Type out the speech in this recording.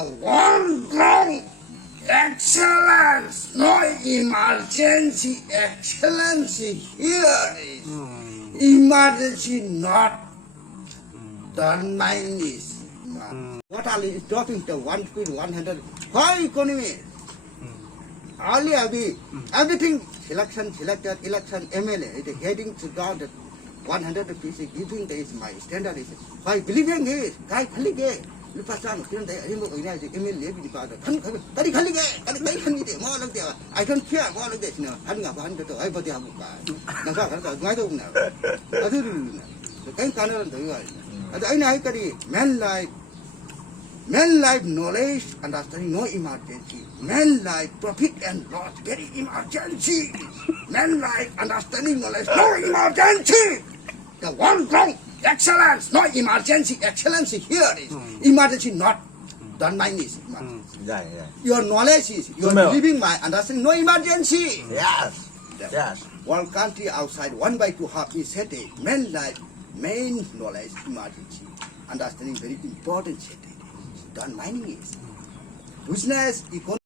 The one wrong excellence, no emergency excellency. Here is emergency not done mine is. What are you dropping to 100? Why economy? Earlier everything election, MLA, it is heading to down the 100 rupees, giving is my standard is. Why believing is, guy Kalige, you pass on, MLA, I don't care more of this now. Having 100, I put the I don't know. I don't know. The kind of the I know man life knowledge, understanding no emergency. Man life profit and loss, very emergency. Man life understanding knowledge, no emergency. The one wrong excellence, no emergency. Excellency here is emergency not done mine is. Your knowledge is your living my understanding no emergency. Yes. Yes. One country outside 1 by 2 half is set a man life main knowledge emergency. Understanding very important set. Done mining is business economy.